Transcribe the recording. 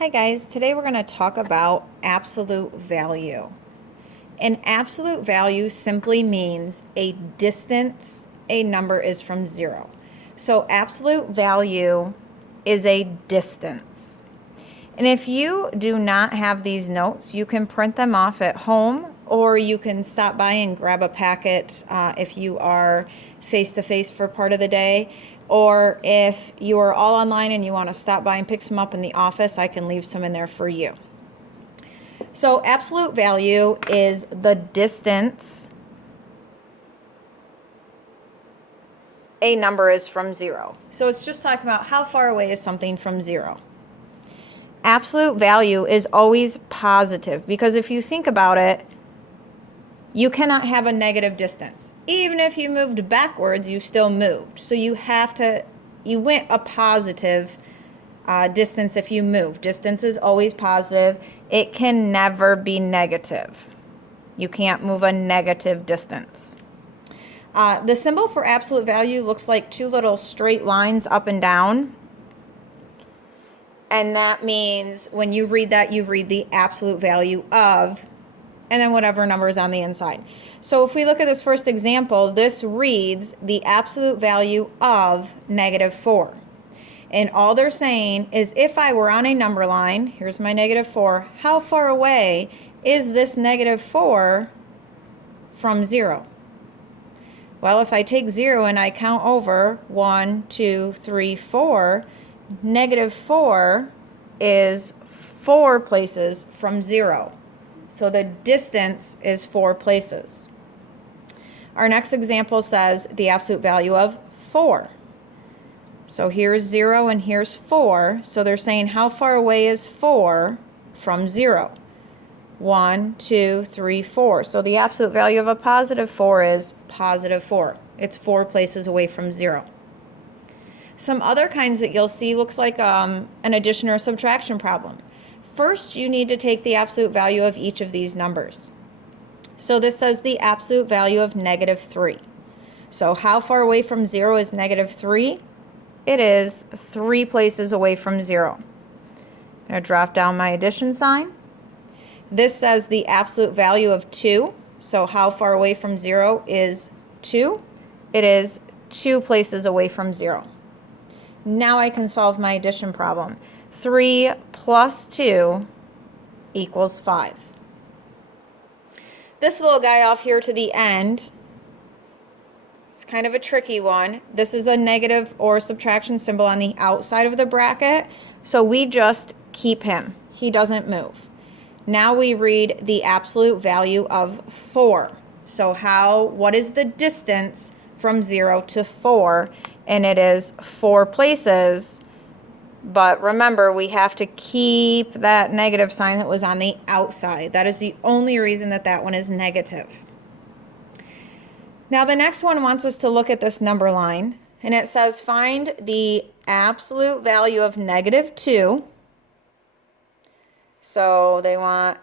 Hi guys, today we're going to talk about absolute value. An absolute value simply means a distance a number is from zero. So absolute value is a distance. And if you do not have these notes, you can print them off at home, or you can stop by and grab a packet if you are face-to-face for part of the day. Or if you are all online and you want to stop by and pick some up in the office, I can leave some in there for you. So absolute value is the distance a number is from zero. So it's just talking about how far away is something from zero. Absolute value is always positive, because if you think about it, you cannot have a negative distance. Even if you moved backwards, you still moved. So you went a positive distance if you move. Distance is always positive. It can never be negative. You can't move a negative distance. The symbol for absolute value looks like two little straight lines up and down. And that means when you read that, you read the absolute value of, and then whatever number is on the inside. So if we look at this first example, this reads the absolute value of -4. And all they're saying is, if I were on a number line, here's my -4, how far away is this -4 from 0? Well, if I take 0 and I count over 1, 2, 3, 4, -4 is 4 places from 0. So the distance is 4 places. Our next example says the absolute value of 4. So here's 0 and here's 4. So they're saying how far away is 4 from 0? 1, 2, 3, 4. So the absolute value of a +4 is +4. It's 4 places away from 0. Some other kinds that you'll see looks like an addition or subtraction problem. First, you need to take the absolute value of each of these numbers. So this says the absolute value of -3. So how far away from 0 is -3? It is 3 places away from 0. I'm going to drop down my addition sign. This says the absolute value of 2. So how far away from 0 is 2? It is 2 places away from 0. Now I can solve my addition problem. 3 plus 2 equals 5. This little guy off here to the end, it's kind of a tricky one. This is a negative or subtraction symbol on the outside of the bracket, so we just keep him. He doesn't move. Now we read the absolute value of 4. So what is the distance from 0 to 4? And it is 4 places. But remember, we have to keep that negative sign that was on the outside. That is the only reason that that one is negative. Now the next one wants us to look at this number line, and it says find the absolute value of -2. So they want